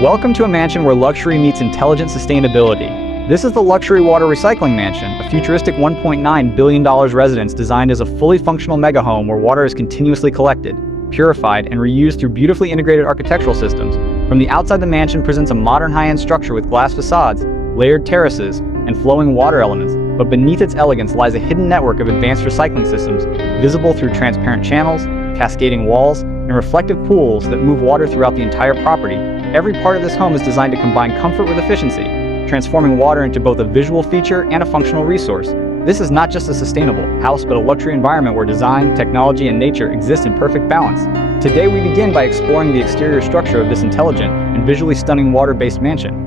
Welcome to a mansion where luxury meets intelligent sustainability. This is the Luxury Water Recycling Mansion, a futuristic $1.9 billion residence designed as a fully functional mega home where water is continuously collected, purified, and reused through beautifully integrated architectural systems. From the outside, the mansion presents a modern high-end structure with glass facades, layered terraces, and flowing water elements, but beneath its elegance lies a hidden network of advanced recycling systems, visible through transparent channels, cascading walls, and reflective pools that move water throughout the entire property. Every part of this home is designed to combine comfort with efficiency, transforming water into both a visual feature and a functional resource. This is not just a sustainable house, but a luxury environment where design, technology, and nature exist in perfect balance. Today we begin by exploring the exterior structure of this intelligent and visually stunning water-based mansion.